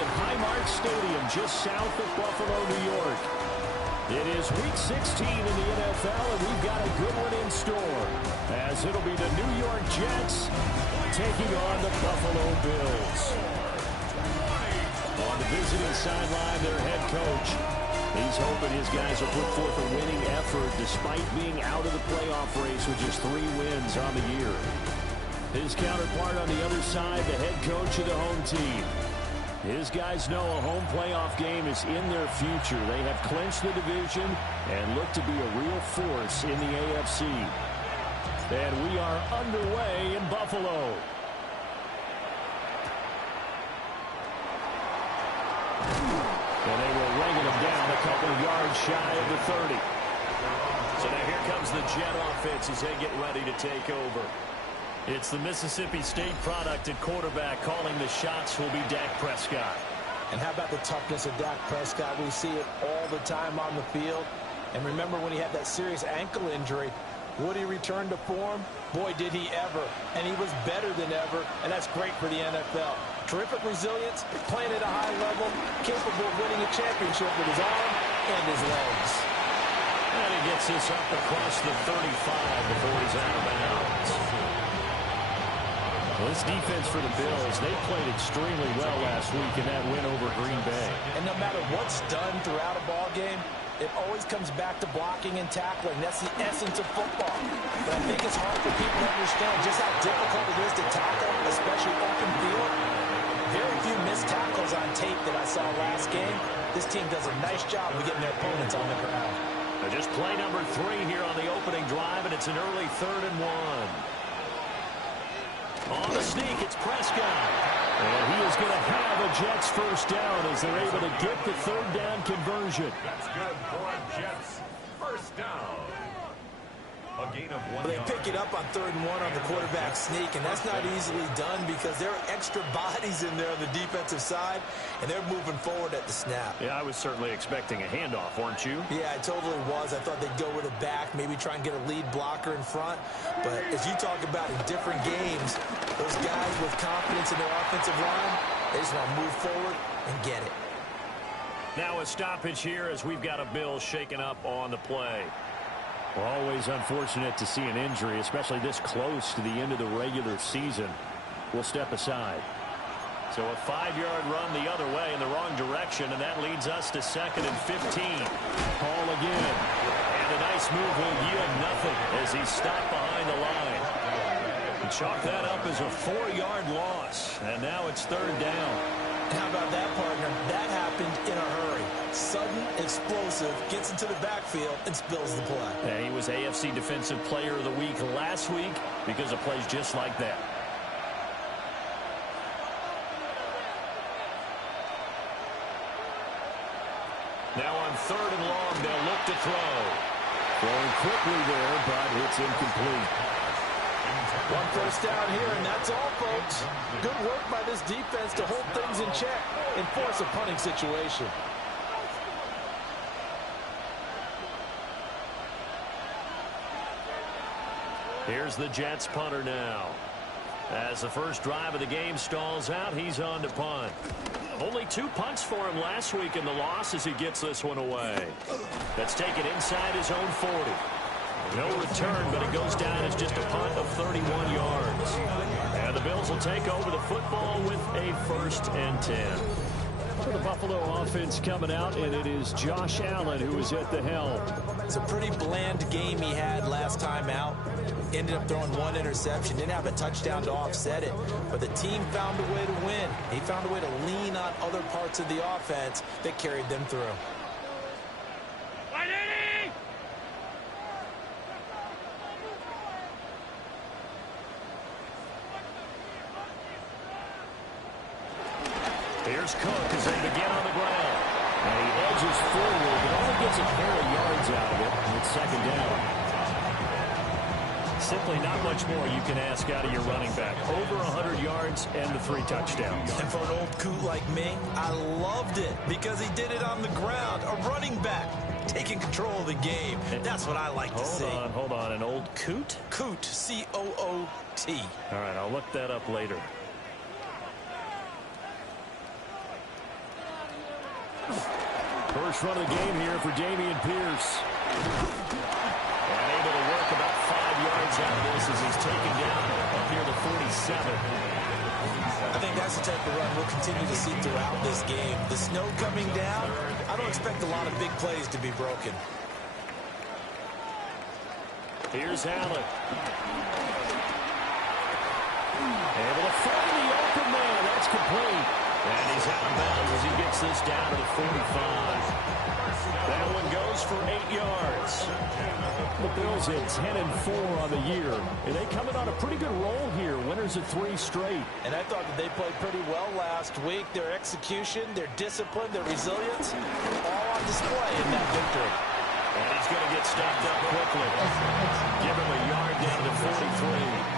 at Highmark Stadium just south of Buffalo, New York. It is Week 16 in the NFL, and we've got a good one in store, as it'll be the New York Jets taking on the Buffalo Bills. On the visiting sideline, their head coach. He's hoping his guys will put forth a winning effort despite being out of the playoff race with just 3 wins on the year. His counterpart on the other side, the head coach of the home team. His guys know a home playoff game is in their future. They have clinched the division and look to be a real force in the AFC. And we are underway in Buffalo. And they were ringing them down a couple of yards shy of the 30. So now here comes the Jet offense as they get ready to take over. It's the Mississippi State product at quarterback. Calling the shots will be Dak Prescott. And how about the toughness of Dak Prescott? We see it all the time on the field. And remember when he had that serious ankle injury, would he return to form? Boy, did he ever. And he was better than ever, and that's great for the NFL. Terrific resilience, playing at a high level, capable of winning a championship with his arm and his legs. And he gets this up across the 35 before he's out of bounds. Well, this defense for the Bills, they played extremely well last week in that win over Green Bay. And no matter what's done throughout a ball game, it always comes back to blocking and tackling. That's the essence of football. But I think it's hard for people to understand just how difficult it is to tackle, especially open field. Very few missed tackles on tape that I saw last game. This team does a nice job of getting their opponents on the ground. Just play number 3 here on the opening drive, and it's an early 3rd and 1. On the sneak, it's Prescott. And he is going to have a Jets first down as they're able to get the 3rd down conversion. That's good for Jets. First down. A gain of 1 They yard. pick it up on 3rd and 1 on the quarterback sneak, and that's not easily done because there are extra bodies in there on the defensive side, and they're moving forward at the snap. Yeah, I was certainly expecting a handoff, weren't you? Yeah, I totally was. I thought they'd go with a back, maybe try and get a lead blocker in front. But as you talk about in different games, those guys with confidence in their offensive line, they just want to move forward and get it. Now a stoppage here as we've got a Bill shaken up on the play. Well, always unfortunate to see an injury, especially this close to the end of the regular season. We'll step aside. So a 5-yard run the other way in the wrong direction, and that leads us to 2nd and 15. Ball again. And a nice move will yield nothing as he's stopped behind the line. And chalk that up as a 4-yard loss, and now it's 3rd down. How about that, partner? That happened in a hurry. Sudden, explosive, gets into the backfield, and spills the play. Yeah, he was AFC Defensive Player of the Week last week because of plays just like that. Now on 3rd and long, they'll look to throw. Throwing quickly there, but it's incomplete. 1 first down here, and that's all, folks. Good work by this defense to hold things in check and force a punting situation. Here's the Jets punter now. As the first drive of the game stalls out, he's on to punt. Only 2 punts for him last week in the loss as he gets this one away. That's taken inside his own 40. No return, but it goes down as just a punt of 31 yards. And the Bills will take over the football with a 1st and 10. For the Buffalo offense coming out, and it is Josh Allen who is at the helm. It's a pretty bland game he had last time out. Ended up throwing 1 interception. Didn't have a touchdown to offset it. But the team found a way to win. He found a way to lean on other parts of the offense that carried them through. Here's Cook as they begin on the ground. And he edges forward, but only gets a pair of yards out of it. And it's 2nd down. Simply not much more you can ask out of your running back. Over 100 yards and the 3 touchdowns. And for an old coot like me, I loved it because he did it on the ground. A running back taking control of the game. That's what I like to see. Hold on. An old coot? Coot, C-O-O-T. All right, I'll look that up later. First run of the game here for Dameon Pierce. And able to work about 5 yards out of this as he's taken down up near the 47. I think that's the type of run we'll continue to see throughout this game. The snow coming down, I don't expect a lot of big plays to be broken. Here's Allen. Able to find the open man. That's complete. And he's out of bounds as he gets this down to the 45. That one goes for 8 yards. The Bills at 10-4 on the year. And they come in on a pretty good roll here. Winners of 3 straight. And I thought that they played pretty well last week. Their execution, their discipline, their resilience, all on display in that victory. And he's going to get stopped up quickly. Give him a yard down to 43.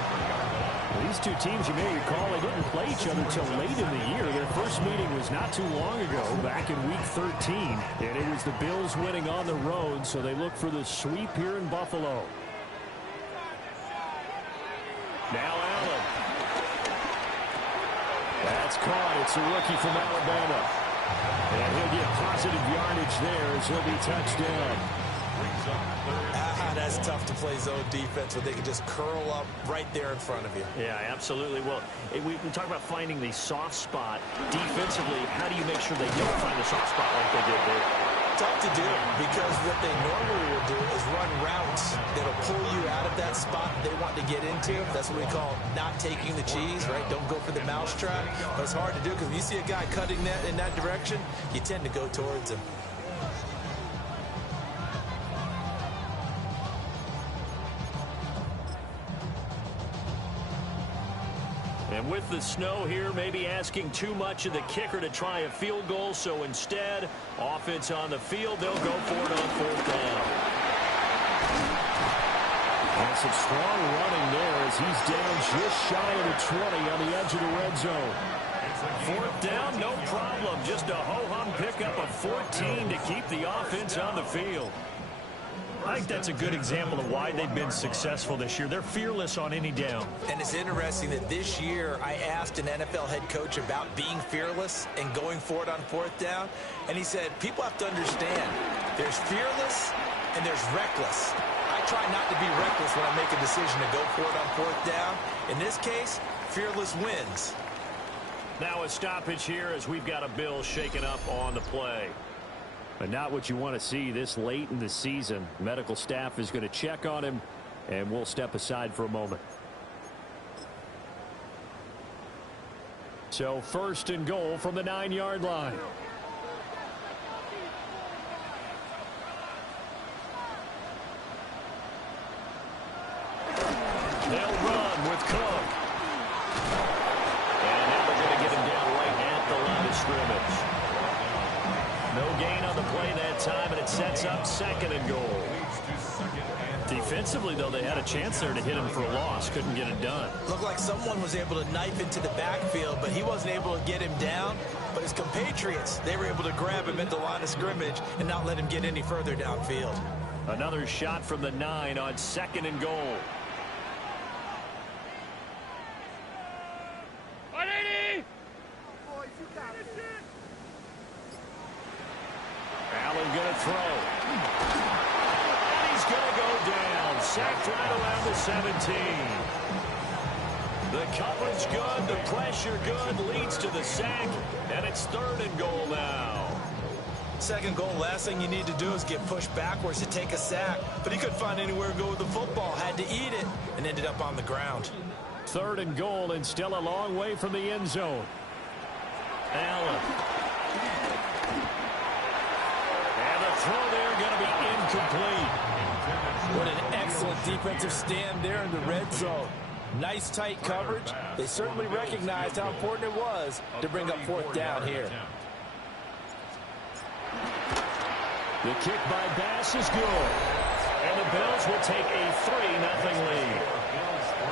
These two teams, you may recall, they didn't play each other until late in the year. Their first meeting was not too long ago, back in Week 13. And it was the Bills winning on the road, so they look for the sweep here in Buffalo. Now Allen. That's caught. It's a rookie from Alabama. And he'll get positive yardage there as he'll be touched down. That's tough to play zone defense where they can just curl up right there in front of you. Yeah, absolutely. Well, we talk about finding the soft spot. Defensively, how do you make sure they don't find the soft spot like they did there? Tough to do because what they normally will do is run routes that'll pull you out of that spot they want to get into. That's what we call not taking the cheese, right? Don't go for the mousetrap. But it's hard to do because when you see a guy cutting that in that direction, you tend to go towards him. And with the snow here, maybe asking too much of the kicker to try a field goal. So instead, offense on the field, they'll go for it on 4th down. And some strong running there as he's down just shy of the 20 on the edge of the red zone. 4th down, no problem. Just a ho-hum pickup of 14 to keep the offense on the field. I think that's a good example of why they've been successful this year. They're fearless on any down. And it's interesting that this year I asked an NFL head coach about being fearless and going for it on 4th down. And he said, people have to understand, there's fearless and there's reckless. I try not to be reckless when I make a decision to go for it on 4th down. In this case, fearless wins. Now a stoppage here as we've got a Bill shaken up on the play. But not what you want to see this late in the season. Medical staff is going to check on him, and we'll step aside for a moment. So 1st and goal from the 9-yard line. They'll run with Cook. And now they're going to get him down right at the line of scrimmage. No gain on the play that time, and it sets up 2nd and goal. Defensively, though, they had a chance there to hit him for a loss. Couldn't get it done. Looked like someone was able to knife into the backfield, but he wasn't able to get him down. But his compatriots, they were able to grab him at the line of scrimmage and not let him get any further downfield. Another shot from the 9 on 2nd and goal. Allen going to throw. And he's going to go down. Sacked right around the 17. The coverage good, the pressure good, leads to the sack, and it's 3rd and goal now. 2nd goal, last thing you need to do is get pushed backwards to take a sack. But he couldn't find anywhere to go with the football, had to eat it, and ended up on the ground. 3rd and goal, and still a long way from the end zone. Allen. And the throw there going to be incomplete. What an excellent defensive stand there in the red zone. Nice tight coverage. They certainly recognized how important it was to bring up 4th down here. The kick by Bass is good. And the Bills will take a 3-0 lead.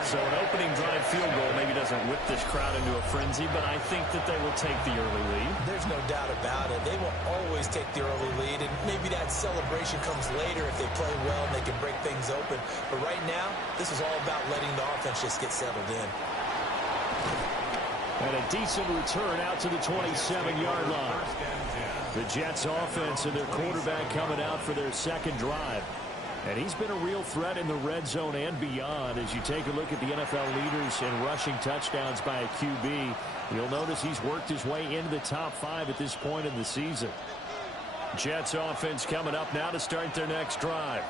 So an opening drive field goal maybe doesn't whip this crowd into a frenzy, but I think that they will take the early lead. There's no doubt about it. They will always take the early lead, and maybe that celebration comes later if they play well and they can break things open. But right now, this is all about letting the offense just get settled in. And a decent return out to the 27-yard line. The Jets offense and their quarterback coming out for their second drive. And he's been a real threat in the red zone and beyond. As you take a look at the NFL leaders in rushing touchdowns by a QB, you'll notice he's worked his way into the top 5 at this point in the season. Jets offense coming up now to start their next drive.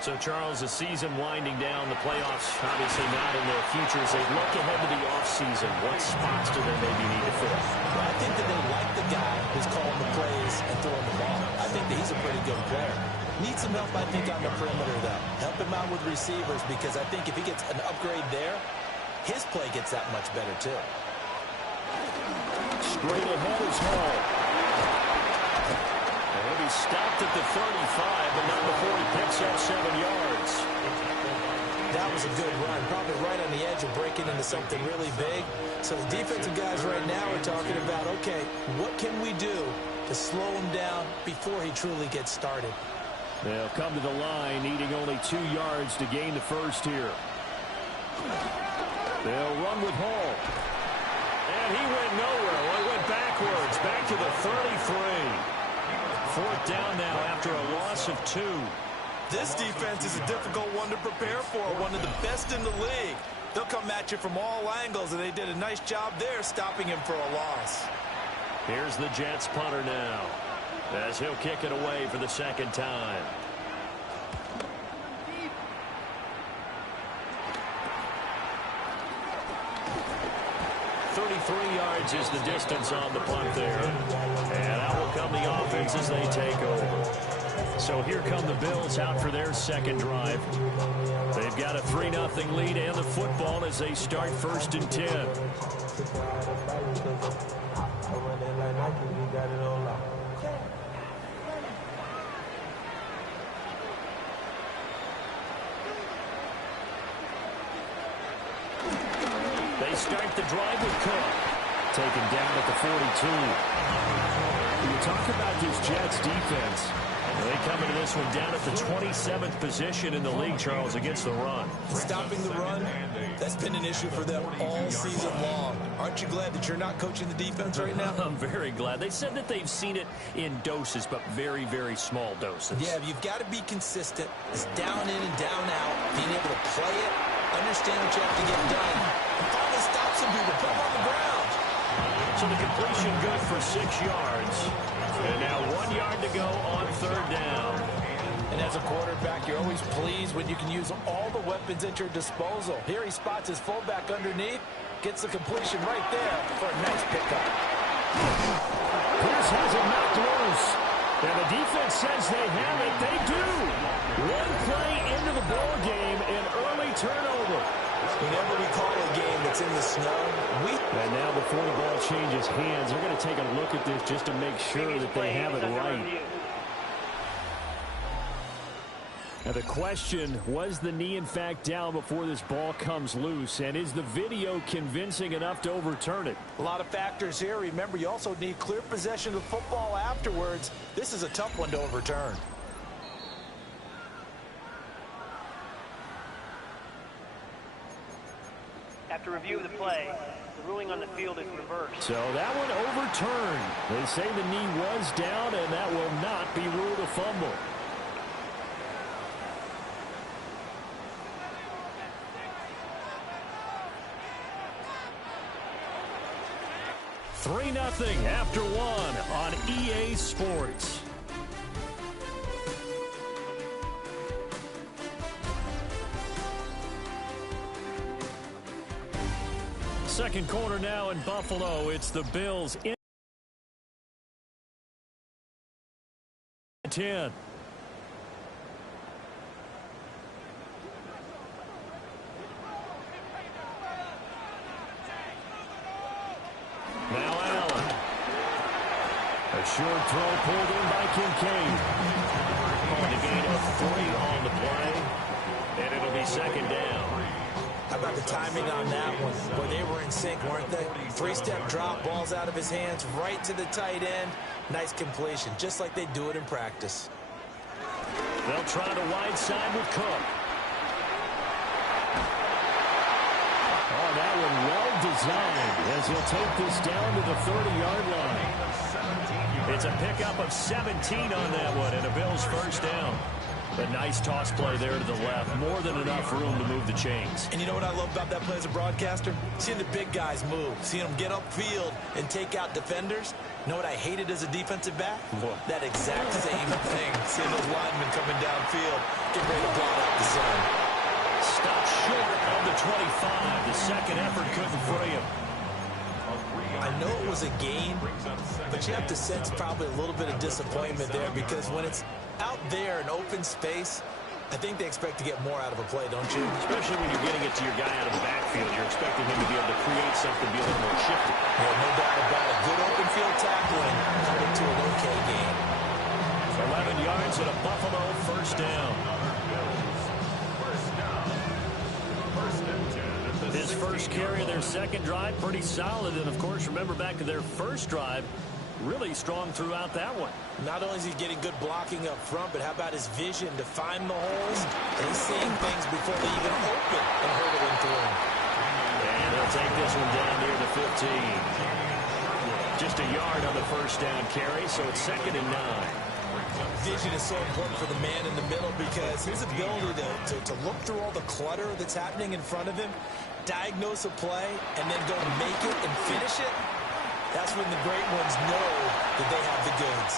So, Charles, the season winding down, the playoffs obviously not in their future. As they look ahead to the offseason, what spots do they maybe need to fill? Well, I think that they like the guy who's calling the plays and throwing the ball. I think that he's a pretty good player. Needs some help, I think, on the perimeter, though. Help him out with receivers, because I think if he gets an upgrade there, his play gets that much better, too. Straight ahead is Hall. And he stopped at the 35, but not before he picks up 7 yards. That was a good run, probably right on the edge of breaking into something really big. So the defensive guys right now are talking about, okay, what can we do to slow him down before he truly gets started? They'll come to the line, needing only 2 yards to gain the first here. They'll run with Hall. And he went nowhere. Well, he went backwards, back to the 33. 4th down now after a loss of 2. This defense is a difficult one to prepare for, one of the best in the league. They'll come at you from all angles, and they did a nice job there stopping him for a loss. Here's the Jets punter now, as he'll kick it away for the second time. Yards is the distance on the punt there. And out will come the offense as they take over. So here come the Bills out for their second drive. They've got a 3-0 lead and the football as they start 1st and 10. They start the drive with Cook. Taken down at the 42. When you talk about this Jets defense, they come into this one down at the 27th position in the league, Charles, against the run. Stopping the run, that's been an issue for them all season long. Aren't you glad that you're not coaching the defense right now? I'm very glad. They said that they've seen it in doses, but very, very small doses. Yeah, you've got to be consistent. It's down in and down out. Being able to play it, understand what you have to get done, and finally stop some people, put them on the ground. So the completion good for 6 yards. And now 1 yard to go on 3rd down. And as a quarterback, you're always pleased when you can use all the weapons at your disposal. Here he spots his fullback underneath, gets the completion right there for a nice pickup. Pierce has it knocked loose. And the defense says they have it. They do. 1 play into the ball game, an early turnover. Whenever we call a game that's in the snow, and now before the ball changes hands, they're going to take a look at this just to make sure that they have it right. Now the question, was the knee in fact down before this ball comes loose? And is the video convincing enough to overturn it? A lot of factors here. Remember, you also need clear possession of the football afterwards. This is a tough one to overturn. After review of the play, the ruling on the field is reversed. So that one overturned. They say the knee was down, and that will not be ruled a fumble. Three 3-0 after 1 on EA Sports. Second quarter now in Buffalo. It's the Bills in 10. Now Allen. A short throw pulled in by Kincaid. On the gain of 3 on the play. And it'll be second down. How about the timing on that one? Boy, they were in sync, weren't they? 3-step drop, balls out of his hands, right to the tight end. Nice completion, just like they do it in practice. They'll try the wide side with Cook. Oh, that one well designed as he'll take this down to the 30-yard line. It's a pickup of 17 on that one and a Bills first down. A nice toss play there to the left. More than enough room to move the chains. And you know what I love about that play as a broadcaster? Seeing the big guys move. Seeing them get upfield and take out defenders. You know what I hated as a defensive back? What? That exact same thing. Seeing those linemen coming downfield, getting ready to blot out the sun. Stopped short of the 25. The second effort couldn't free him. I know it was a gain, but you have to sense probably a little bit of disappointment there because when it's out there in open space, I think they expect to get more out of a play, don't you? Especially when you're getting it to your guy out of the backfield. You're expecting him to be able to create something, be a little more shifty. Yeah, no doubt about it. Good open field tackling turned into an okay game. 11 yards and a Buffalo first down. His first carry of their second drive, pretty solid. And, of course, remember back to their first drive, really strong throughout that one. Not only is he getting good blocking up front, but how about his vision to find the holes? He's seeing things before they even open and hurdling through them. And they'll take this one down near the 15. Just a yard on the first down carry, so it's 2nd and 9. Vision is so important for the man in the middle because his ability to look through all the clutter that's happening in front of him, diagnose a play, and then go make it and finish it, that's when the great ones know that they have the goods.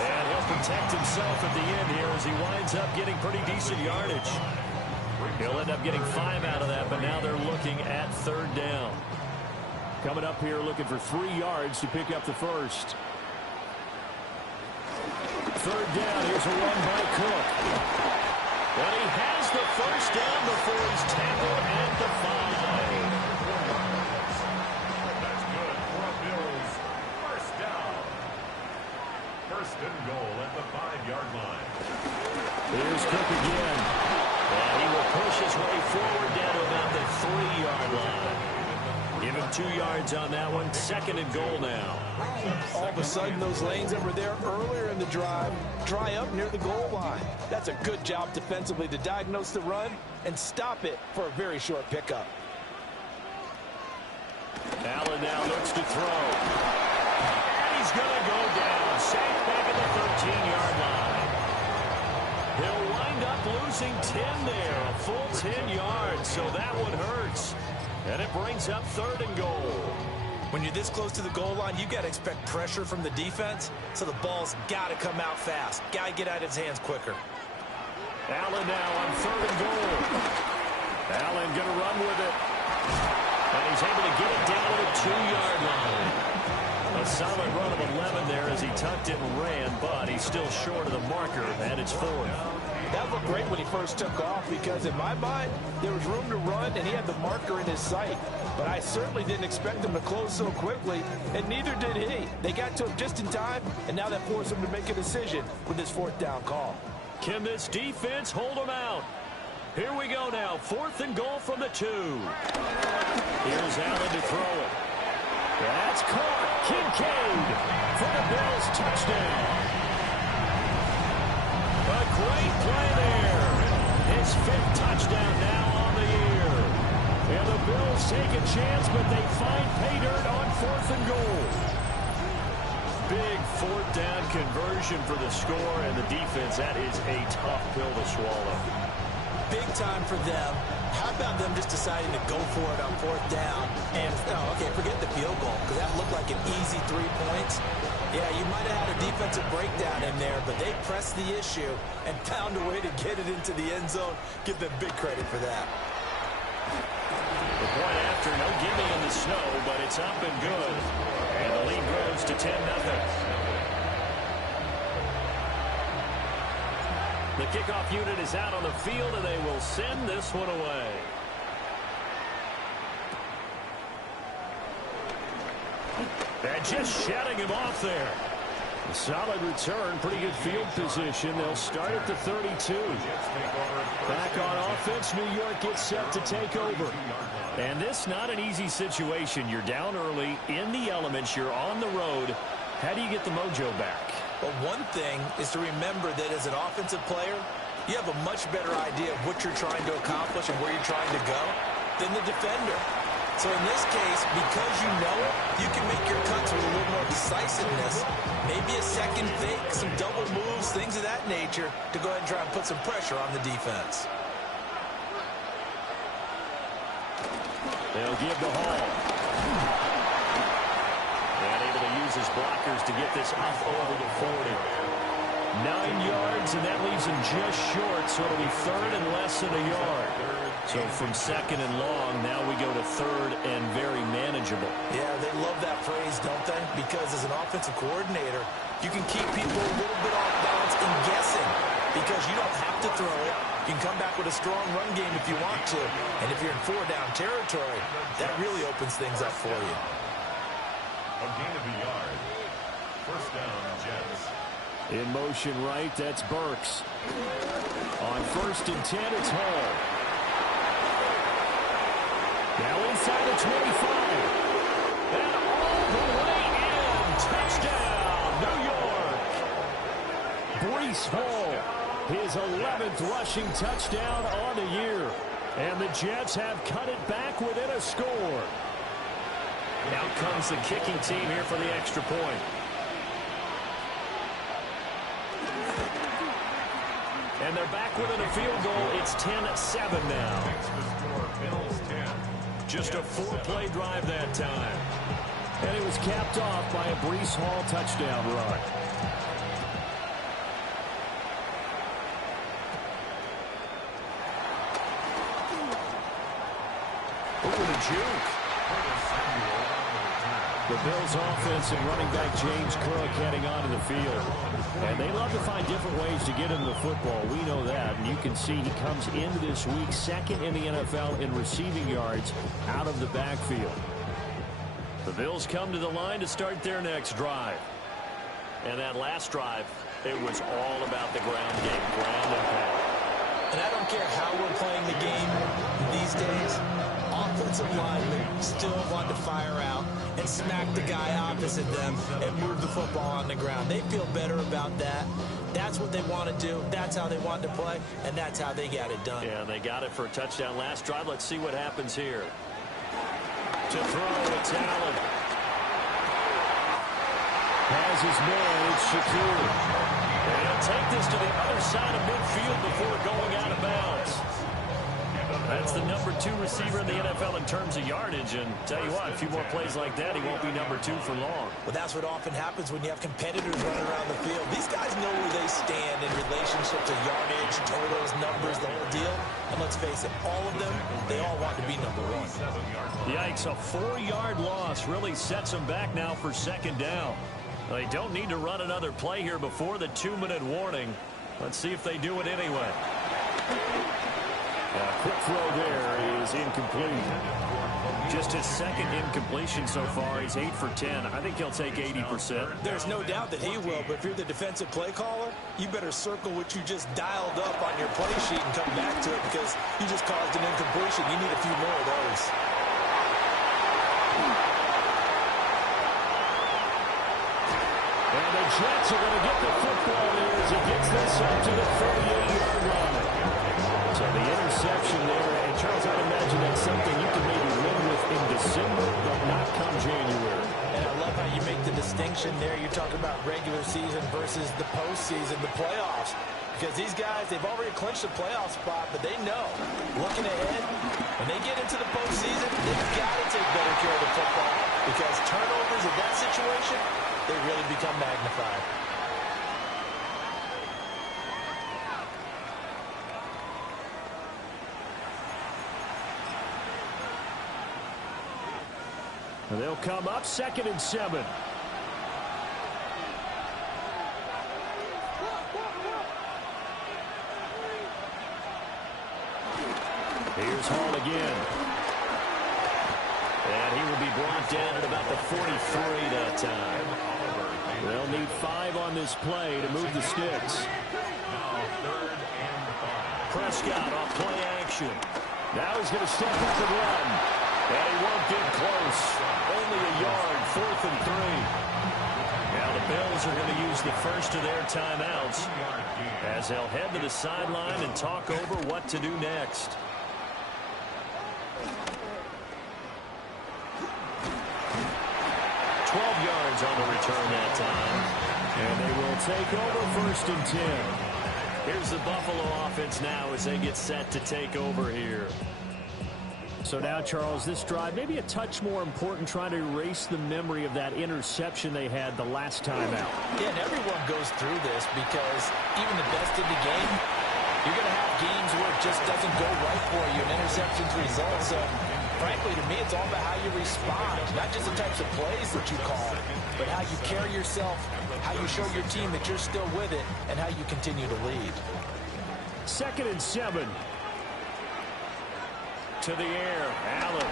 And he'll protect himself at the end here as he winds up getting pretty decent yardage. He'll end up getting 5 out of that, but now they're looking at 3rd down. Coming up here looking for 3 yards to pick up the first. 3rd down, here's a run by Cook. But he has the first down before he's tackled at the 5. That's good for a Bills first down. 1st and goal at the 5-yard line. Here's Cook again. And he will push his way forward down to about the 3-yard line. Give him 2 yards on that one. 2nd and goal now. All of a sudden, those lanes that were there earlier in the drive dry up near the goal line. That's a good job defensively to diagnose the run and stop it for a very short pickup. Allen now looks to throw. And he's going to go down. Sacked back at the 13-yard line. He'll wind up losing 10 there. A full 10 yards, so that one hurts. And it brings up 3rd and goal. When you're this close to the goal line, you got to expect pressure from the defense, so the ball's got to come out fast. Got to get out of his hands quicker. Allen now on 3rd and goal. Allen going to run with it. And he's able to get it down to the 2-yard line. A solid run of 11 there as he tucked it and ran, but he's still short of the marker, and it's 4th. That looked great when he first took off because, in my mind, there was room to run, and he had the marker in his sight. But I certainly didn't expect him to close so quickly, and neither did he. They got to him just in time, and now that forced him to make a decision with his 4th down call. Can this defense hold him out? Here we go now. 4th and goal from the 2. Here's Allen to throw it. That's caught. Kincaid for the Bills touchdown. A great play there. His 5th touchdown now on the year. And the Bills take a chance, but they find pay dirt on 4th and goal. Big 4th down conversion for the score, and the defense, that is a tough pill to swallow. Big time for them. How about them just deciding to go for it on 4th down? And, okay, forget the field goal, because that looked like an easy 3 points. Yeah, you might have had a defensive breakdown in there, but they pressed the issue and found a way to get it into the end zone. Give them big credit for that. The point after, no gimme in the snow, but it's up and good. And the lead grows to 10-0. The kickoff unit is out on the field, and they will send this one away. And just shutting him off there. A solid return, pretty good field position. They'll start at the 32. Back on offense, New York gets set to take over. And this not an easy situation. You're down early, in the elements, you're on the road. How do you get the mojo back? Well, one thing is to remember that as an offensive player, you have a much better idea of what you're trying to accomplish and where you're trying to go than the defender. So in this case, because you know it, you can make your cuts with a little more decisiveness. Maybe a second fake, some double moves, things of that nature to go ahead and try and put some pressure on the defense. They'll give the Hall. And able to use his blockers to get this up over the 40. 9 yards, and that leaves him just short, so it'll be third and less than a yard. So from second and long, now we go to third and very manageable. Yeah, they love that phrase, don't they? Because as an offensive coordinator, you can keep people a little bit off balance and guessing because you don't have to throw it. You can come back with a strong run game if you want to. And if you're in 4-down territory, that really opens things up for you. A gain of a yard. First down, Jets. In motion right, that's Burks. On 1st and 10, it's Hall. Now inside the 25. And all the way in. Touchdown, New York. Breece Hall, his 11th rushing touchdown on the year. And the Jets have cut it back within a score. Out comes the kicking team here for the extra point. And they're back within a field goal. It's 10-7 now. Bills 10. Just a 4-play drive that time. And it was capped off by a Breece Hall touchdown run. Over to Juke. The Bills offense and running back James Cook heading onto the field. And they love to find different ways to get into the football. We know that. And you can see he comes into this week second in the NFL in receiving yards out of the backfield. The Bills come to the line to start their next drive. And that last drive, it was all about the ground game, ground and pound. And I don't care how we're playing the game these days, offensive linemen still want to fire out and smack the guy opposite them and move the football on the ground. They feel better about that. That's what they want to do. That's how they want to play, and that's how they got it done. Yeah, they got it for a touchdown last drive. Let's see what happens here. To throw, it's Allen. Has his man, it's Shakir. And he'll take this to the other side of midfield before going out of bounds. That's the number 2 receiver in the NFL in terms of yardage. And tell you what, a few more plays like that, he won't be number 2 for long. Well, that's what often happens when you have competitors running around the field. These guys know where they stand in relationship to yardage, totals, numbers, the whole deal. And let's face it, all of them, they all want to be number 1. Yikes, a 4-yard loss really sets them back now for second down. They don't need to run another play here before the 2-minute warning. Let's see if they do it anyway. A quick throw there is incomplete. Just his second incompletion so far. He's 8 for 10. I think he'll take 80%. There's no doubt that he will, but if you're the defensive play caller, you better circle what you just dialed up on your play sheet and come back to it because you just caused an incompletion. You need a few more of those. And the Jets are going to get the football there as he gets this up to the 48-yard line. So the interception there, and Charles, I'd imagine that's something you can maybe win with in December, but not come January. And I love how you make the distinction there. You're talking about regular season versus the postseason, the playoffs. Because these guys, they've already clinched a playoff spot, but they know, looking ahead, when they get into the postseason, they've got to take better care of the football because turnovers in that situation, they really become magnified. They'll come up 2nd and 7. Here's Hall again. And he will be brought down at about the 43 that time. They'll need 5 on this play to move the sticks. Prescott off play action. Now he's going to step up and run. And he won't get close. Only a yard, 4th and 3. Now the Bills are going to use the first of their timeouts as they'll head to the sideline and talk over what to do next. yards on the return that time. And they will take over 1st and 10. Here's the Buffalo offense now as they get set to take over here. So now, Charles, this drive maybe a touch more important, trying to erase the memory of that interception they had the last time out. Yeah, and everyone goes through this because even the best in the game, you're going to have games where it just doesn't go right for you, and interceptions result. So, frankly, to me, it's all about how you respond, not just the types of plays that you call, but how you carry yourself, how you show your team that you're still with it, and how you continue to lead. 2nd and 7. To the air, Allen.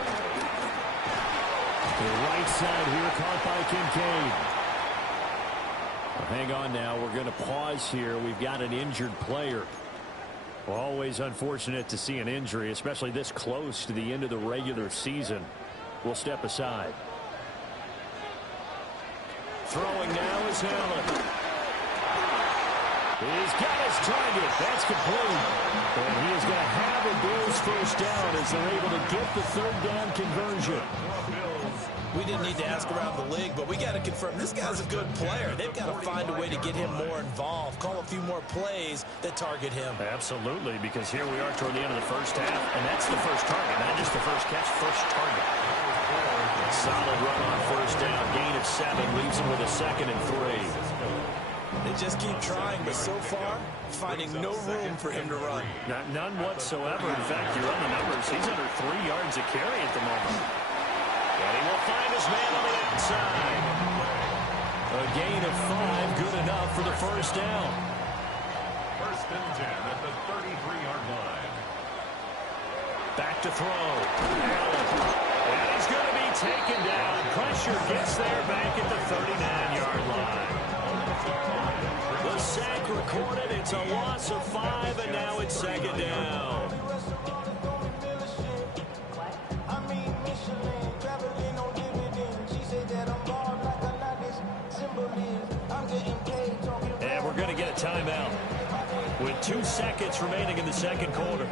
To the right side here, caught by Kincaid. Well, hang on now, we're going to pause here. We've got an injured player. Always unfortunate to see an injury, especially this close to the end of the regular season. We'll step aside. Throwing now is Allen. He's got his target. That's complete. And he is going to have a Bills 1st down as they're able to get the 3rd down conversion. We didn't need to ask around the league, but we got to confirm this guy's a good player. They've got to find a way to get him more involved, call a few more plays that target him. Absolutely, because here we are toward the end of the 1st half, and that's the first target, not just the first catch, first target. Solid run on 1st down. Gain of 7 leaves him with a 2nd and 3. They just keep trying, but so far, finding no room for him to run. None whatsoever. In fact, you run the numbers. He's under 3 yards a carry at the moment. And he will find his man on the outside. A gain of 5, good enough for the 1st down. 1st and 10 at the 33-yard line. Back to throw. Allen. And he's going to be taken down. Pressure gets there back at the 39-yard line. The sack recorded. It's a loss of 5, and now it's 2nd down. And we're going to get a timeout with 2 seconds remaining in the 2nd quarter.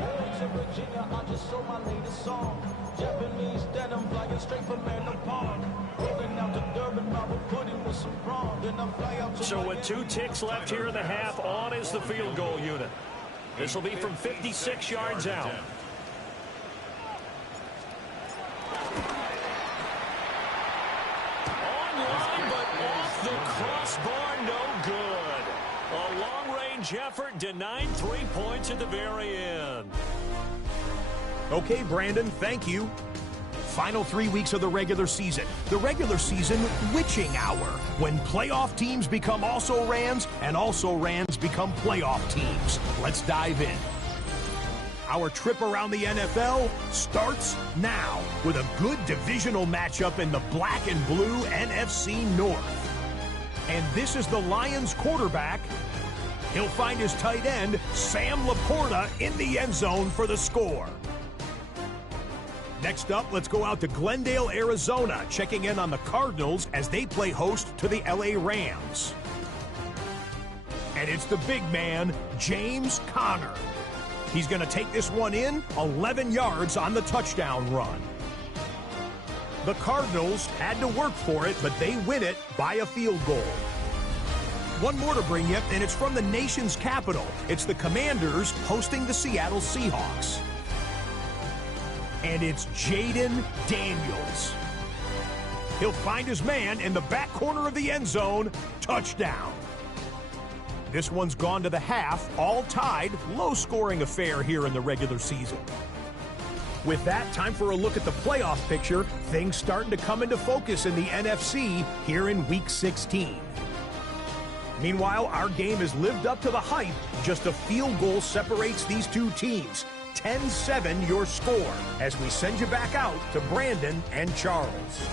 So with 2 ticks left here in the half, on is the field goal unit. This will be from 56 yards out. Online, but off the crossbar, no good. A long-range effort denied 3 points at the very end. Okay, Brandon, thank you. Final 3 weeks of the regular season. The regular season witching hour, when playoff teams become also-rans and also-rans become playoff teams. Let's dive in. Our trip around the NFL starts now with a good divisional matchup in the black and blue NFC North. And this is the Lions quarterback. He'll find his tight end, Sam Laporta, in the end zone for the score. Next up, let's go out to Glendale, Arizona, checking in on the Cardinals as they play host to the LA Rams. And it's the big man, James Conner. He's going to take this one in, 11 yards on the touchdown run. The Cardinals had to work for it, but they win it by a field goal. One more to bring you, and it's from the nation's capital. It's the Commanders hosting the Seattle Seahawks. And it's Jaden Daniels. He'll find his man in the back corner of the end zone. Touchdown. This one's gone to the half, all tied, low-scoring affair here in the regular season. With that, time for a look at the playoff picture. Things starting to come into focus in the NFC here in Week 16. Meanwhile, our game has lived up to the hype. Just a field goal separates these two teams. 10-7 your score as we send you back out to Brandon and Charles.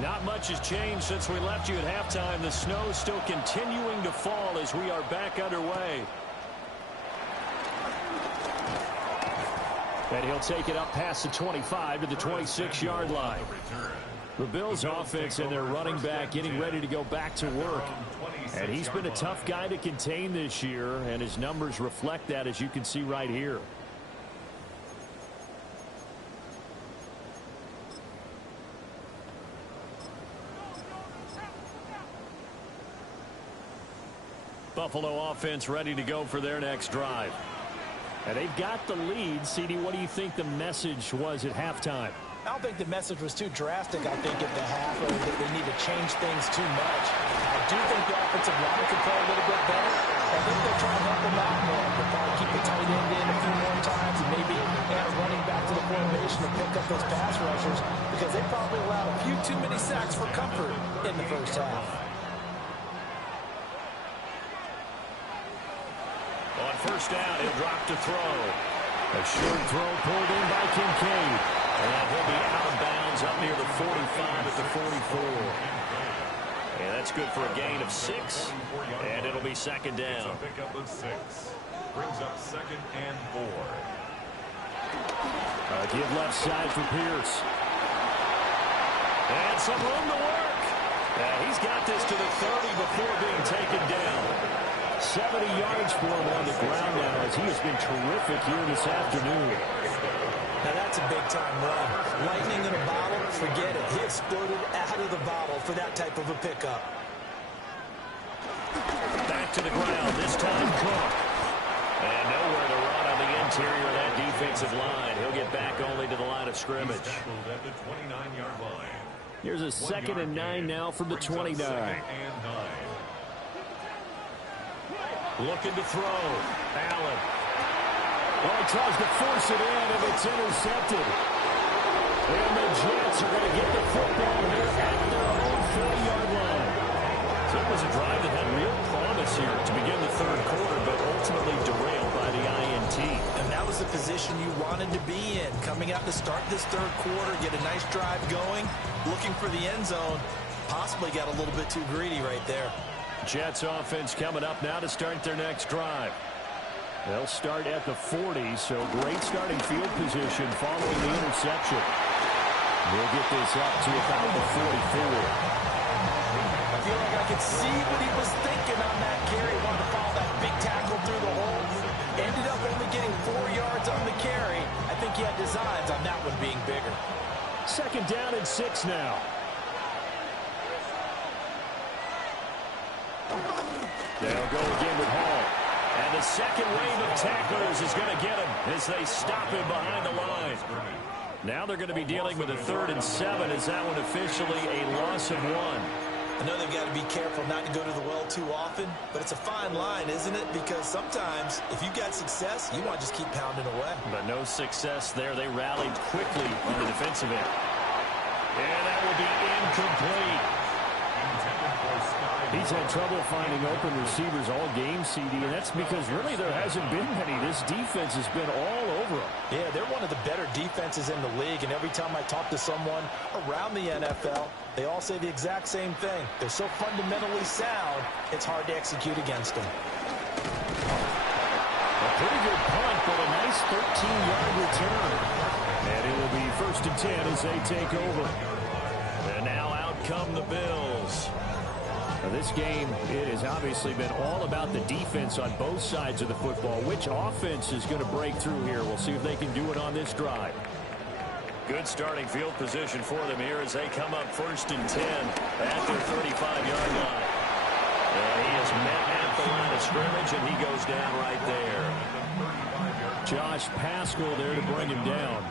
Not much has changed since we left you at halftime. The snow still continuing to fall as we are back underway. And he'll take it up past the 25 to the 26-yard line. The Bills offense and their running back getting ready to go back to work. And he's been a tough guy to contain this year, and his numbers reflect that, as you can see right here. Buffalo offense ready to go for their next drive. And they've got the lead. CD, what do you think the message was at halftime? I don't think the message was too drastic, I think, at the half, or that they need to change things too much. I do think the offensive line can play a little bit better. I think they're trying to help them out more. They'll probably keep the tight end in a few more times and maybe add a running back to the formation to pick up those pass rushers, because they probably allowed a few too many sacks for comfort in the first half. On first down, he'll drop to throw. A short throw pulled in by Kincaid. And he'll be out of bounds up near the 45 at the 44. And that's good for a gain of 6. And it'll be second down. Pick up of 6. Brings up 2nd and 4. Give left side for Pierce. And some room to work. He's got this to the 30 before being taken down. 70 yards for him on the ground now, as he has been terrific here this afternoon. Now that's a big-time run. Lightning in a bottle, forget it. He exploded out of the bottle for that type of a pickup. Back to the ground, this time Cook. And nowhere to run on the interior of that defensive line. He'll get back only to the line of scrimmage. At the 29-yard line. Here's a 2nd and 9 now from the 29. Looking to throw. Allen. Well, he tries to force it in, and it's intercepted. And the Jets are going to get the football here at their own 40-yard line. So it was a drive that had real promise here to begin the third quarter, but ultimately derailed by the INT. And that was the position you wanted to be in. Coming out to start this third quarter, get a nice drive going, looking for the end zone. Possibly got a little bit too greedy right there. Jets offense coming up now to start their next drive. They'll start at the 40, so great starting field position following the interception. We'll get this up to about the 44. I feel like I could see what he was thinking on that carry. Wanted to follow that big tackle through the hole. Ended up only getting 4 yards on the carry. I think he had designs on that one being bigger. 2nd down and 6 now. They'll go again with Hall. And the second wave of tacklers is going to get him as they stop him behind the line. Now they're going to be dealing with a 3rd and 7 as that one officially a loss of 1. I know they've got to be careful not to go to the well too often, but it's a fine line, isn't it? Because sometimes if you've got success, you want to just keep pounding away. But no success there. They rallied quickly on the defensive end. And that will be incomplete. He's had trouble finding open receivers all game, CD, and that's because really there hasn't been many. This defense has been all over them. Yeah, they're one of the better defenses in the league, and every time I talk to someone around the NFL, they all say the exact same thing. They're so fundamentally sound, it's hard to execute against them. A pretty good punt, but a nice 13-yard return. And it will be 1st and 10 as they take over. And now out come the Bills. Now this game, it has obviously been all about the defense on both sides of the football. Which offense is going to break through here? We'll see if they can do it on this drive. Good starting field position for them here as they come up 1st and 10 at their 35-yard line. And he is met at the line of scrimmage, and he goes down right there. Josh Paschal there to bring him down.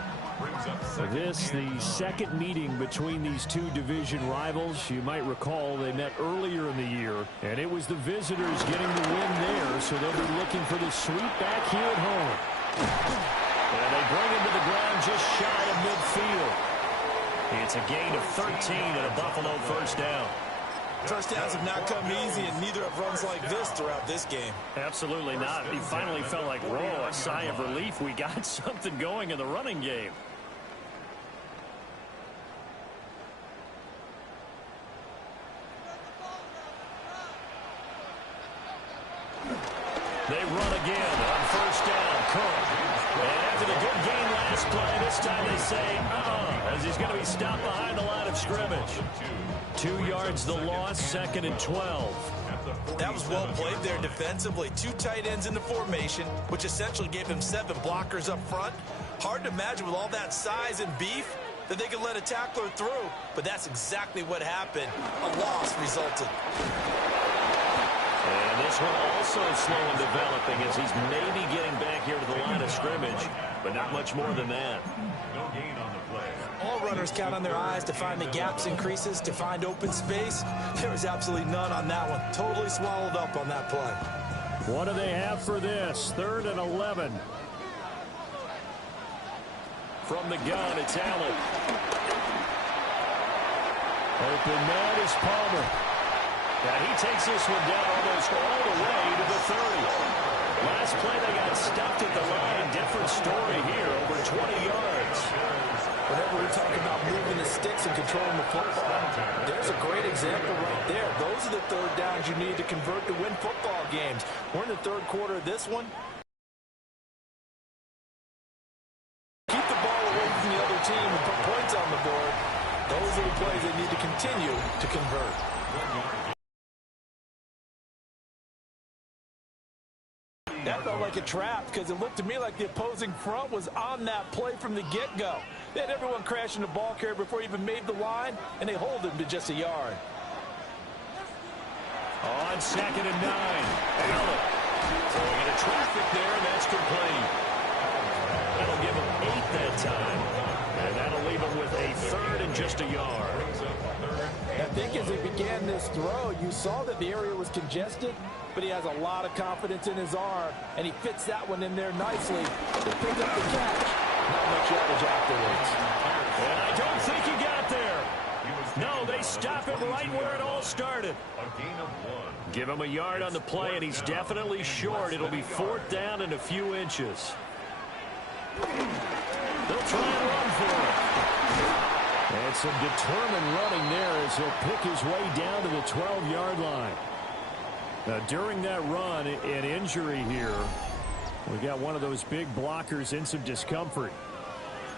This, the second meeting between these two division rivals. You might recall they met earlier in the year, and it was the visitors getting the win there, so they'll be looking for the sweep back here at home. And they bring him to the ground just shy of midfield. It's a gain of 13 and a Buffalo 1st down. Touchdowns have not come easy, and neither have runs like this throughout this game. Absolutely not. He finally felt like, whoa, a sigh of relief. We got something going in the running game. on first down. Cook. And after the good game last play, this time they say, as he's going to be stopped behind the line of scrimmage. 2 yards the loss, 2nd and 12. That was well played there defensively. 2 tight ends in the formation, which essentially gave him 7 blockers up front. Hard to imagine with all that size and beef that they could let a tackler through, but that's exactly what happened. A loss resulted. And this one also slow in developing as he's maybe getting back here to the line of scrimmage, but not much more than that. No gain on the play. All runners count on their eyes to find the gaps and creases, to find open space. There was absolutely none on that one. Totally swallowed up on that play. What do they have for this? 3rd and 11. From the gun, it's Allen. Open man is Palmer. And he takes this one down almost all the way to the 30. Last play, they got stuffed at the line. Different story here, over 20 yards. Whenever we talk about moving the sticks and controlling the football, there's a great example right there. Those are the 3rd downs you need to convert to win football games. We're in the 3rd quarter of this one. Keep the ball away from the other team and put points on the board. Those are the plays they need to continue to convert. That felt like a trap because it looked to me like the opposing front was on that play from the get-go. They had everyone crashing the ball carrier before he even made the line, and they hold him to just a yard. On 2nd and 9. Allen throwing into traffic there, and that's complete. That'll give him 8 that time. And that'll leave him with a 3rd and just a yard. I think as he began this throw, you saw that the area was congested, but he has a lot of confidence in his arm, and he fits that one in there nicely. They pick up the catch. Not much yardage afterwards. And I don't think he got there. No, they stop him right where it all started. A gain of 1. Give him a yard on the play, and he's definitely short. It'll be 4th down and a few inches. They'll try and run for it. And some determined running there as he'll pick his way down to the 12-yard line. Now, during that run, an injury here. We got one of those big blockers in some discomfort.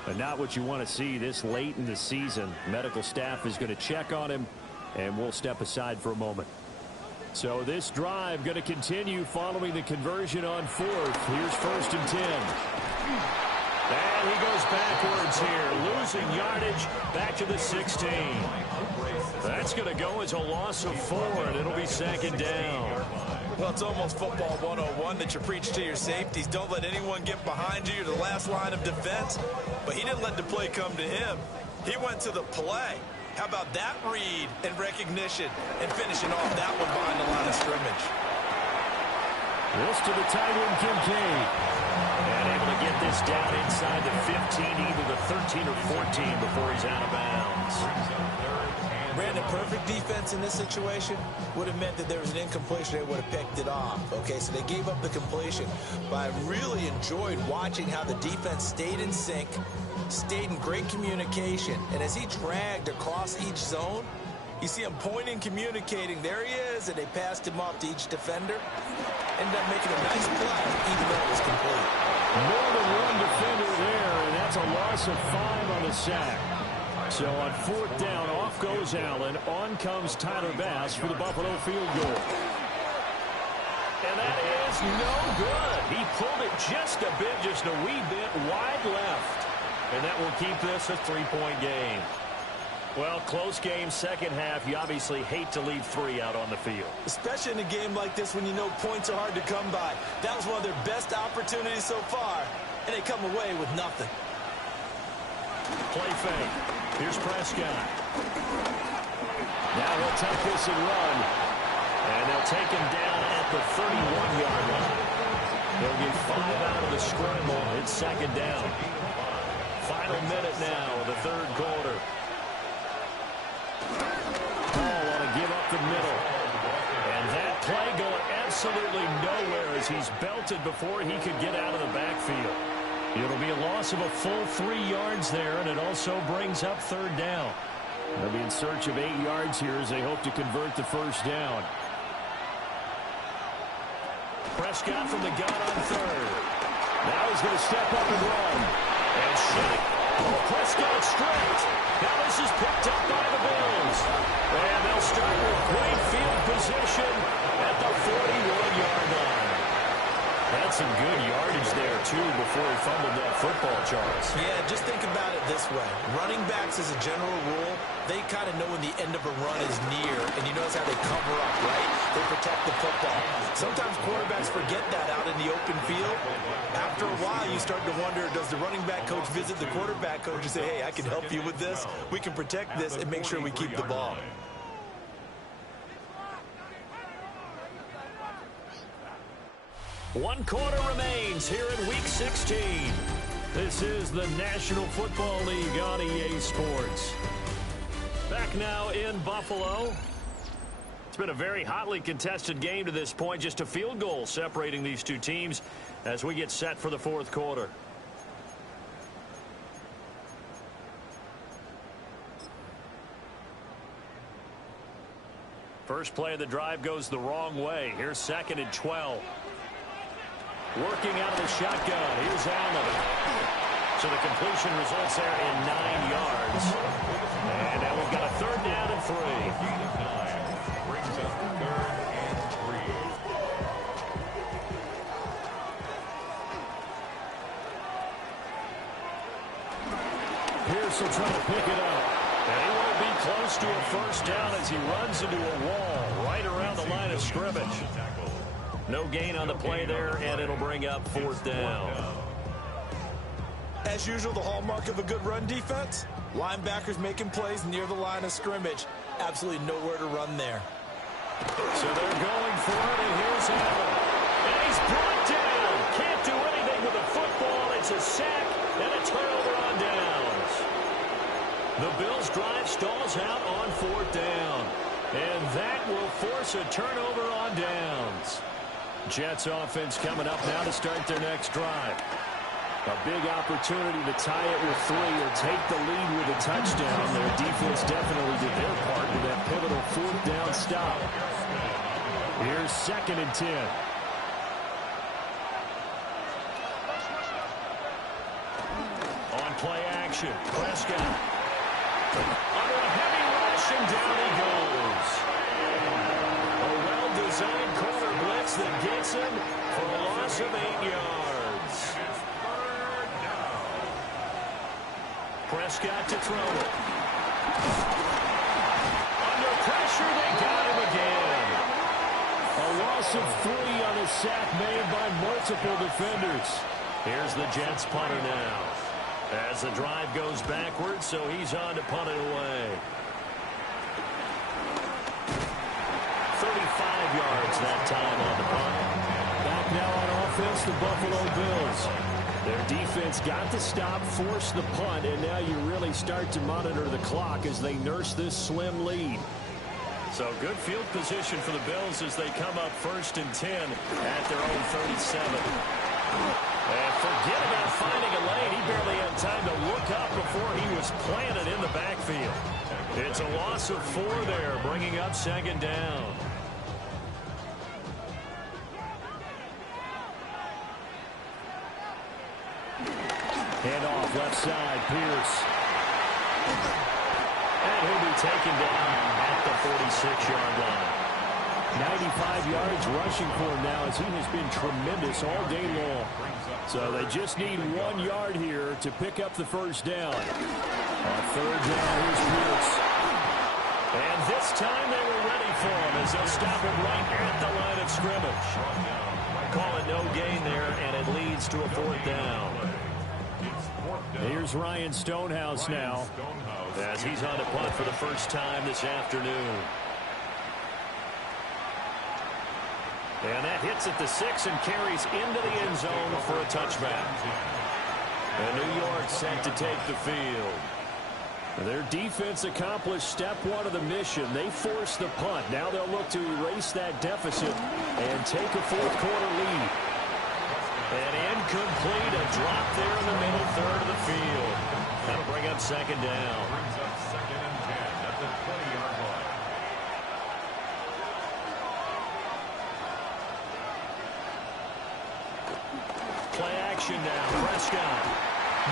But not what you want to see this late in the season. Medical staff is going to check on him, and we'll step aside for a moment. So this drive going to continue following the conversion on 4th. Here's 1st and 10. And he goes backwards here, losing yardage back to the 16. That's going to go as a loss of 4, and it'll be 2nd down. Well, it's almost football 101 that you preach to your safeties. Don't let anyone get behind you. You're the last line of defense. But he didn't let the play come to him. He went to the play. How about that read and recognition and finishing off that one behind the line of scrimmage? This to the tight end, Kincaid. And able to get this down inside the 15, either the 13 or 14 before he's out of bounds. Brandon, perfect defense in this situation would have meant that there was an incompletion. They would have picked it off. Okay, so they gave up the completion. But I really enjoyed watching how the defense stayed in sync, stayed in great communication. And as he dragged across each zone, you see him pointing, communicating. There he is, and they passed him off to each defender. Ended up making a nice play, even though it was complete. More than one defender there, and that's a loss of 5 on the sack. So on 4th down, off goes Allen. On comes Tyler Bass for the Buffalo field goal. And that is no good. He pulled it just a bit, just a wee bit wide left. And that will keep this a 3-point game. Well, close game, second half. You obviously hate to leave 3 out on the field. Especially in a game like this when you know points are hard to come by. That was one of their best opportunities so far, and they come away with nothing. Play fake. Here's Prescott. Now he'll take this and run. And they'll take him down at the 31-yard line. They'll get 5 out of the scramble. It's 2nd down. Final minute now of the 3rd quarter. Paul want to give up the middle. And that play going absolutely nowhere as he's belted before he could get out of the backfield. It'll be a loss of a full 3 yards there, and it also brings up 3rd down. They'll be in search of 8 yards here as they hope to convert the 1st down. Prescott from the gun on third. Now he's going to step up and run. And shake. Prescott straight. Now this is picked up by the Bills. And they'll start with great field position at the 41-yard line. That's some good yardage there, too, before he fumbled that football, Charles. Yeah, just think about it this way. Running backs, as a general rule, they kind of know when the end of a run is near, and you notice how they cover up, right? They protect the football. Sometimes quarterbacks forget that out in the open field. After a while, you start to wonder, does the running back coach visit the quarterback coach and say, hey, I can help you with this? We can protect this and make sure we keep the ball. One quarter remains here in Week 16. This is the National Football League on EA Sports. Back now in Buffalo. It's been a very hotly contested game to this point. Just a field goal separating these two teams as we get set for the fourth quarter. First play of the drive goes the wrong way. Here's 2nd and 12. Working out of the shotgun. Here's Allen. So the completion results there in 9 yards. And now we've got a 3rd down and 3. Brings us to 3rd and 3. Pierce will try to pick it up. And he won't be close to a first down as he runs into a wall right around the line of scrimmage. No gain on the play there, and it'll bring up 4th down. As usual, the hallmark of a good run defense, linebackers making plays near the line of scrimmage. Absolutely nowhere to run there. So they're going for it, and here's Allen. And he's brought down. Can't do anything with the football. It's a sack and a turnover on downs. The Bills' drive stalls out on 4th down. And that will force a turnover on downs. Jets offense coming up now to start their next drive. A big opportunity to tie it with 3 or take the lead with a touchdown. Their defense definitely did their part with that pivotal 4th down stop. Here's 2nd and 10. On play action, Prescott. Under a heavy rush, and down he goes. A well-designed corner blitz that gets him for a loss of 8 yards. Prescott to throw it. Under pressure, they got him again. A loss of 3 on a sack made by multiple defenders. Here's the Jets punter now. As the drive goes backwards, so he's on to punt it away. 35 yards that time on the punt. Back now on offense, the Buffalo Bills. Their defense got the stop, forced the punt, and now you really start to monitor the clock as they nurse this slim lead. So good field position for the Bills as they come up 1st and 10 at their own 37. And forget about finding a lane. He barely had time to look up before he was planted in the backfield. It's a loss of 4 there, bringing up 2nd down. Hand off left side, Pierce. And he'll be taken down at the 46-yard line. 95 yards rushing for him now as he has been tremendous all day long. So they just need 1 yard here to pick up the first down. On 3rd down, here's Pierce. And this time they were ready for him as they'll stop him right at the line of scrimmage. Call it no gain there, and it leads to a 4th down. Here's Ryan Stonehouse now as he's on a punt for the first time this afternoon. And that hits at the 6 and carries into the end zone for a touchback. And New York set to take the field. Their defense accomplished step 1 of the mission. They forced the punt. Now they'll look to erase that deficit and take a fourth quarter lead. And incomplete, a drop there in the middle third of the field. That'll bring up 2nd down. Brings up 2nd and 10 at the 20-yard line. action now. Prescott.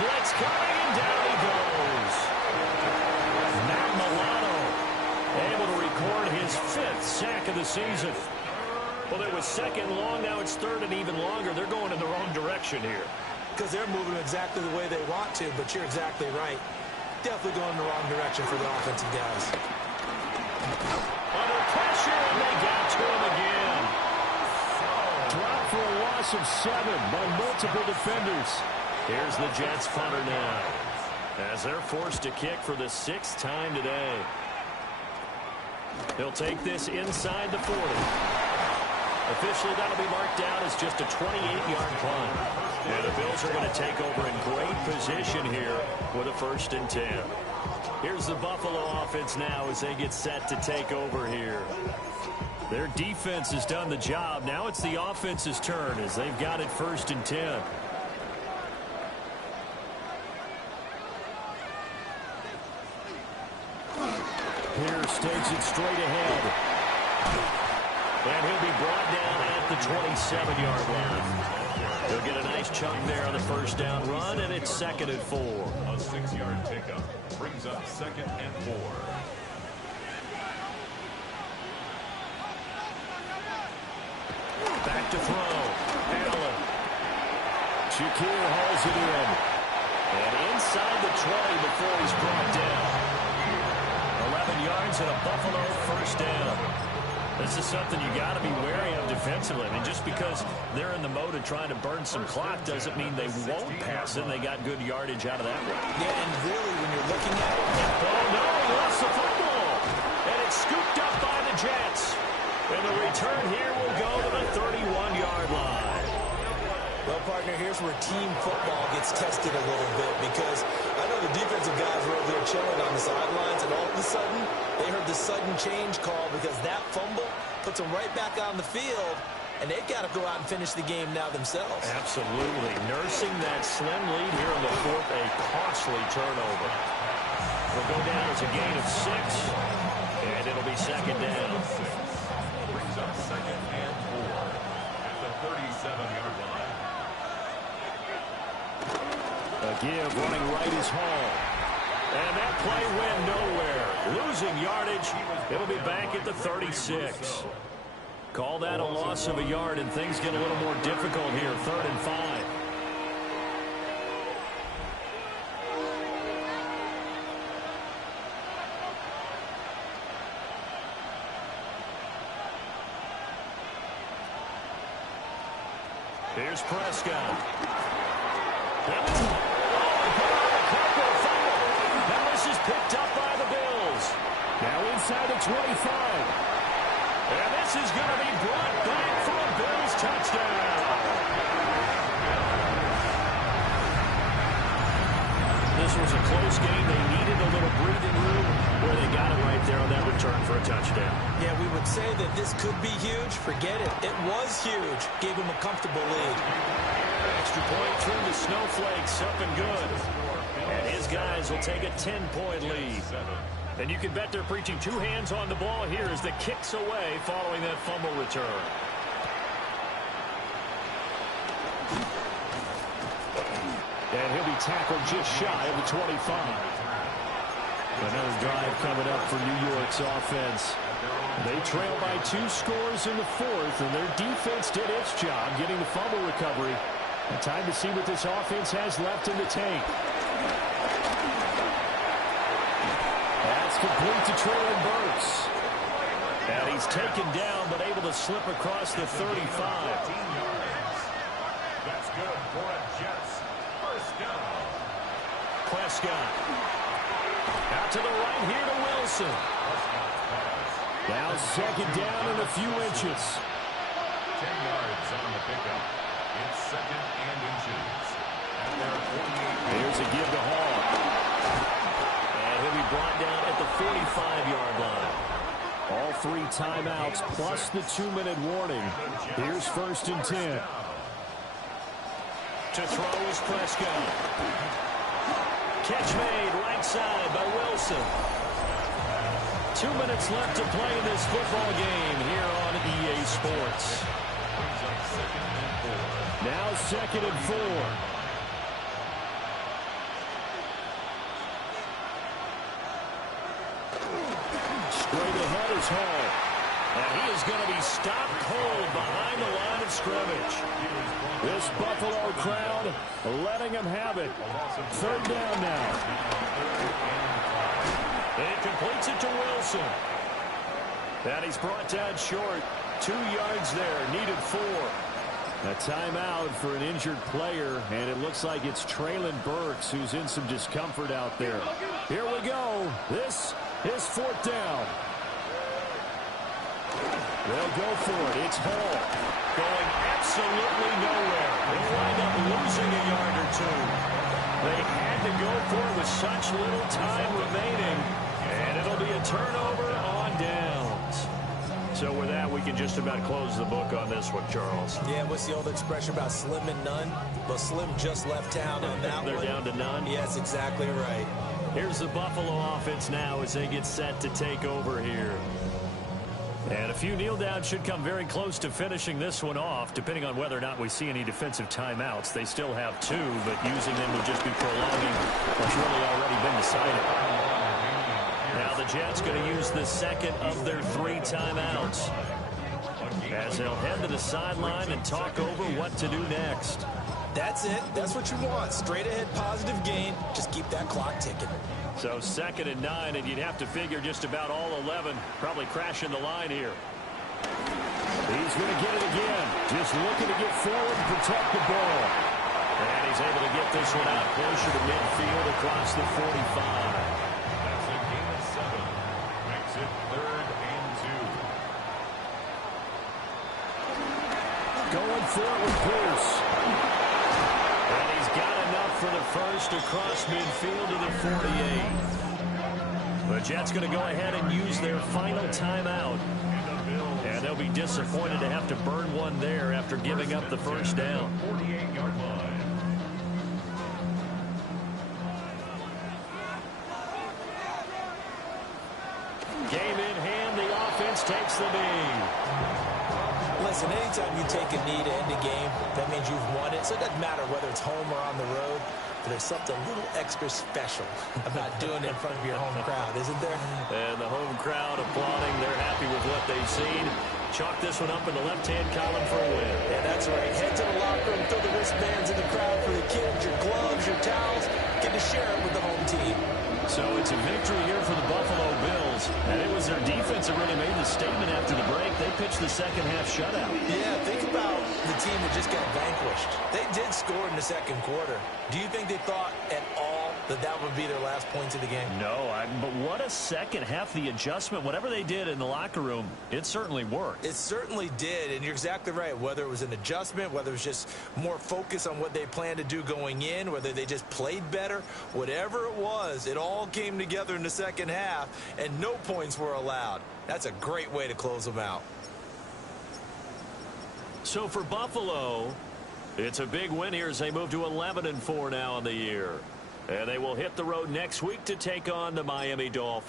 Blitz coming, and down he goes. Matt Milano able to record his 5th sack of the season. Well, it was second long. Now it's third and even longer. They're going in the wrong direction here. Because they're moving exactly the way they want to, but you're exactly right. Definitely going in the wrong direction for the offensive guys. Under pressure, and they got to him again. Drop for a loss of 7 by multiple defenders. Here's the Jets punter now, as they're forced to kick for the 6th time today. He'll take this inside the 40. Officially, that'll be marked down as just a 28-yard punt. And the Bills are going to take over in great position here with a 1st and 10. Here's the Buffalo offense now as they get set to take over here. Their defense has done the job. Now it's the offense's turn as they've got it 1st and 10. Pierce takes it straight ahead. And he'll be brought down at the 27-yard line. He'll get a nice chunk there on the 1st down run, and it's 2nd and 4. A 6-yard pickup brings up 2nd and 4. Back to throw. Allen. Shakir hauls it in. And inside the 20 before he's brought down. 11 yards and a Buffalo 1st down. This is something you got to be wary of defensively. I mean, just because they're in the mode of trying to burn some clock doesn't mean they won't pass it, and they got good yardage out of that one. Yeah, and really, when you're looking at it... Oh, no, he lost the football. And it's scooped up by the Jets. And the return here will go to the 31-yard line. Well, partner, here's where team football gets tested a little bit, because I know the defensive guys were over there chilling on the sidelines, and all of a sudden, they heard the sudden change call because that fumble puts them right back on the field, and they've got to go out and finish the game now themselves. Absolutely. Nursing that slim lead here in the 4th, a costly turnover. Will go down as a gain of 6, and it'll be 2nd down. Brings up 2nd and 4 at the 37-yard line. A give running right is Hall. And that play went nowhere. Losing yardage. It'll be back at the 36. Call that a loss of a yard, and things get a little more difficult here. 3rd and 5. Here's Prescott. And this is picked up by the Bills. Now inside the 25. And this is going to be brought back for a Bills touchdown. This was a close game. They needed a little breathing room where they got it right there on that return for a touchdown. Yeah, we would say that this could be huge. Forget it. It was huge. Gave him a comfortable lead. Extra point through the snowflakes, up and good. And his guys will take a 10-point lead. And you can bet they're preaching 2 hands on the ball here as the kick's away following that fumble return. And he'll be tackled just shy of the 25. Another drive coming up for New York's offense. They trail by 2 scores in the 4th, and their defense did its job getting the fumble recovery. And time to see what this offense has left in the tank. That's complete to Traylon Burks. And he's taken down, but able to slip across the 35. That's good for a Jets 1st down. Prescott. Out to the right here to Wilson. Now 2nd down and a few inches. 10 yards on the pickup. It's 2nd and inches. At their 48. Here's a give to Hall. And he'll be brought down at the 45-yard line. All 3 timeouts plus the 2-minute warning. Here's 1st and 10. To throw is Prescott. Catch made right side by Wilson. 2 minutes left to play in this football game here on EA Sports. Brings up 2nd and 4. Now 2nd and 4. Straight ahead is Hall. And he is going to be stopped cold behind the line of scrimmage. This Buffalo crowd letting him have it. 3rd down now. And he completes it to Wilson. And he's brought down short. 2 yards there. Needed 4. A timeout for an injured player, and it looks like it's Treylon Burks who's in some discomfort out there. Here we go. This is 4th down. They'll go for it. It's Hall going absolutely nowhere. They wind up losing a yard or 2. They had to go for it with such little time remaining, and it'll be a turnover on downs. So with that, we can just about close the book on this one, Charles. Yeah, what's the old expression about slim and none? Well, Slim just left town on that They're one. down to none? Yes, exactly right. Here's the Buffalo offense now as they get set to take over here. And a few kneel downs should come very close to finishing this one off, depending on whether or not we see any defensive timeouts. They still have 2, but using them would just be prolonging what's really already been decided. Now the Jets going to use the 2nd of their 3 timeouts as they'll head to the sideline and talk over what to do next. That's it. That's what you want. Straight ahead positive gain. Just keep that clock ticking. So 2nd and 9, and you'd have to figure just about all 11 probably crashing the line here. He's going to get it again. Just looking to get forward and protect the ball. And he's able to get this one out closer to midfield across the 45. That's a gain of 7. Makes it 3rd and 2. Going for it with Pierce. And he's got enough for the first across midfield to the 48. The Jets going to go ahead and use their final timeout. And they'll be disappointed to have to burn one there after giving up the first down. 48-yard line. Game in hand, the offense takes the knee. Listen, anytime you take a knee to end a game, that means you've won it. So it doesn't matter whether it's home or on the road. But there's something a little extra special about doing it in front of your home crowd, isn't there? And the home crowd applauding. They're happy with what they've seen. Chalk this one up in the left-hand column for a win. Yeah, that's right. Head to the locker room, throw the wristbands in the crowd for the kids, your gloves, your towels. Get to share it with the home team. So it's a victory here for the Buffalo Bills. And it was their defense that really made the statement after the break. They pitched the second-half shutout. Yeah, think about the team that just got vanquished. They did score in the 2nd quarter. Do you think they thought at all that that would be their last points of the game? No, but what a second half. The adjustment, whatever they did in the locker room, it certainly worked. It certainly did, and you're exactly right. Whether it was an adjustment, whether it was just more focus on what they planned to do going in, whether they just played better, whatever it was, it all came together in the 2nd half, and no points were allowed. That's a great way to close them out. So for Buffalo, it's a big win here as they move to 11-4 now in the year. And they will hit the road next week to take on the Miami Dolphins.